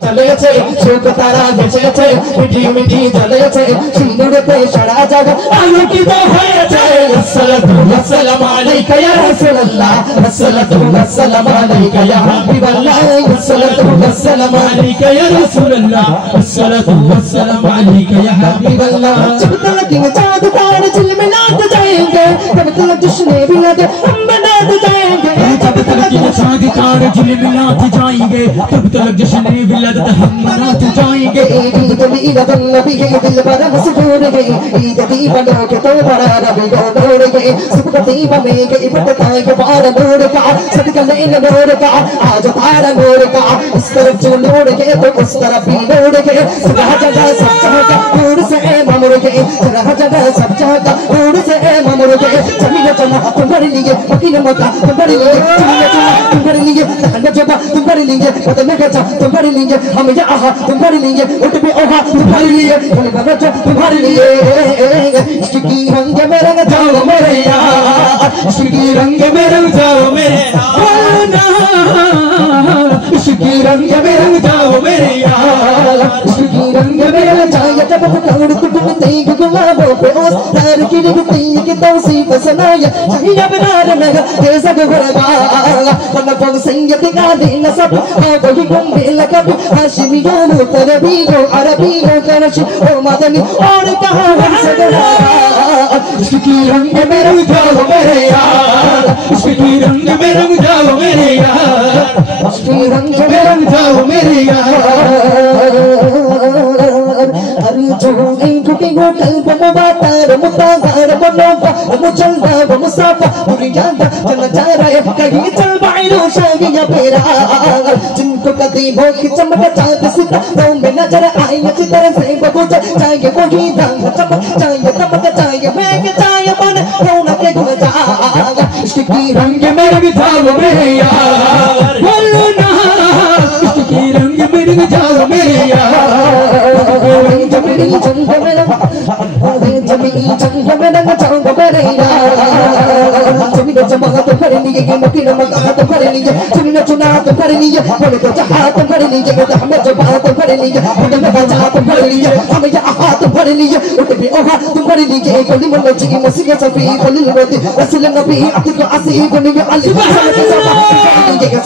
চলে গেছে চোখ তারা বেঁচে গেছে মিঠি মিঠি চলে গেছে সিঁদুরেতে সারা জায়গা আলোকিত হয়েছে আসসালাতু ওয়াসসালামু আলাইকা ইয়া রাসূলুল্লাহ আসসালাতু ওয়াসসালামু আলাইকা ইয়া হাবিবাল্লাহ আসসালাতু ওয়াসসালামু আলাইকা ইয়া রাসূলুল্লাহ আসসালাতু ওয়াসসালামু আলাইকা ইয়া হাবিবাল্লাহ जब तक ये चाँद तारे झिलमिलाते जाएंगे तब तक जश्न मिलाद हम मनाते जाएंगे जब तक ये चाँद तारे झिलमिलाते जाएंगे तब तक जश्न मिलाद हम मनाते जाएंगे ईद मिलाद नबी के दिल पर मसरूर है ईद दी बनो के तो बड़ा रबी को नूर है सबको दीवा में के इबतता के पार नूर का सदका लेन नूर का आज तारा नूर का इस तरफ जो नूर है तो उस तरफ भी नूर है सब जगह सब जगह नूर से ममर के जगह जगह सब जगह नूर से ममर के जमीन चला तुम्हारे लिए फकीर मक्का तुम्हारे लिए जमीन चला तुम्हारे लिए तहन्ना जबा तुम्हारे लिए बदन गचा तुम्हारे लिए हम ये आहा तुम्हारे लिए उठ भी ओहा तुम्हारे लिए बोले बच्चा तुम्हारे लिए इश्क की रंग में रंग जाओ मेरे यार इश्क की रंग में रंग जाओ मेरे यार इश्क की रंग में रंग जाओ मेरे यार इश्क की रंग में रंग जाओ जब पकड़ के घूमते गुलाबों पे उस तार की लिखती कि तौसीफ सनाया चाहिए बनार में कैसा गुरबा वरना पग संगत का दिन सब वही गुंबे लकब हाशिमी हो मुतरबी हो अरबी हो करश हो मदनी और कहां हमसे डरा इश्क की रंग में रंग जाओ मेरे यार इश्क की रंग में रंग जाओ मेरे यार इश्क की रंग में रंग जाओ मेरे यार अरे जो एक के होटल बमबातर मुतागर बनोबा मुचलदा मुसाफा दुनियादा चला जा रहे कहीं चल बाइरो शागिया पेरा जिनको कदीमों की चमक चांद सितारों में नजर आई अच्छी तरह से बबूज चाहिए वही रंग चमक चाहिए चमक चाहिए महक चाहिए मन रौनक के गुल जागा इश्क की रंग में रंग जाओ मेरे यार बोलो ना इश्क की रंग में रंग जाओ मेरे यार जमीनी जंग में रंग जाओ मेरे यार जमीन जमा तो कर लिए मकीन मका तो कर लिए चुना चुना तो कर लिए बोले तो जहा तो कर लिए हमें जब तो कर लिए हमें बजा तो कर लिए हमें यहाँ तो कर लिए उठ भी ओहा तो कर लिए कोली मन जी मसीह सफी कोली रोती रसूल नबी अतिक आसी कोली अली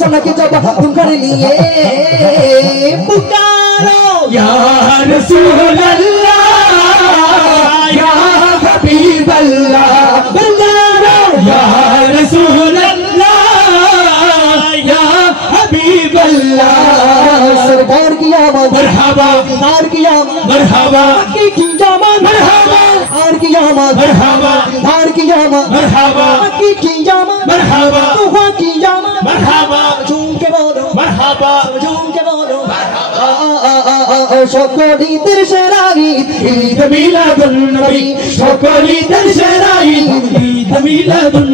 सना के जब तुम कर लिए पुकारो या रसूल अल्लाह या हबीब अल्लाह पुकारो या रसूल अल्लाह या हबीब अल्लाह सरदार की आवाज़ मरहबा सरदार की आवाज़ मरहबा की आवाज़ मरहबा सरदार की आवाज़ मरहबा सरदार की आवाज़ मरहबा की आवाज़ मरहबा तुहा की आवाज़ मरहबा झूम के बोलो मरहबा झूम के बोलो शोकोली तिरशराई ईद मिलादुन नबी शोकोली तिरशराई ईद मिलादुन